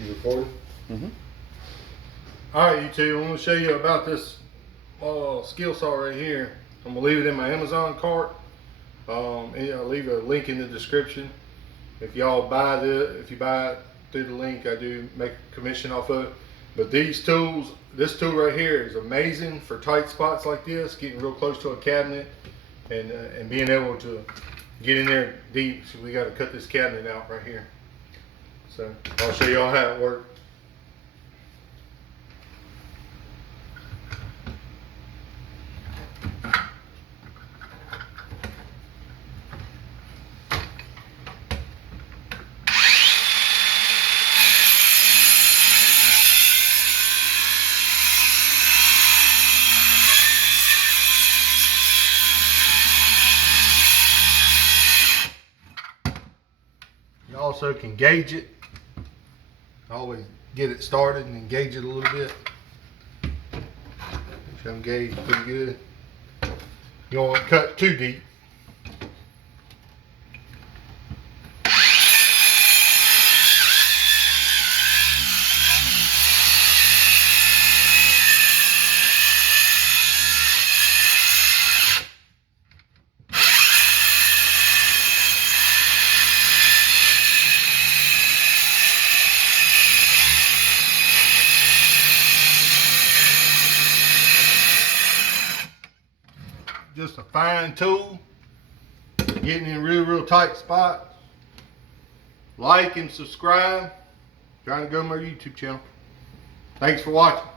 You recording? Mm-hmm. All right, YouTube, I'm going to show you about this skill saw right here. I'm going to leave it in my Amazon cart. And I'll leave a link in the description. If y'all buy if you buy it through the link, I do make a commission off of it. But these tools, this tool right here is amazing for tight spots like this, getting real close to a cabinet and being able to get in there deep. So we got to cut this cabinet out right here. So I'll show y'all how it works. You also can gauge it. Always get it started and gauge it a little bit. Make sure I'm gauged pretty good. You don't want to cut too deep. Just a fine tool, getting in real tight spots. Like and subscribe. Trying to grow my YouTube channel. Thanks for watching.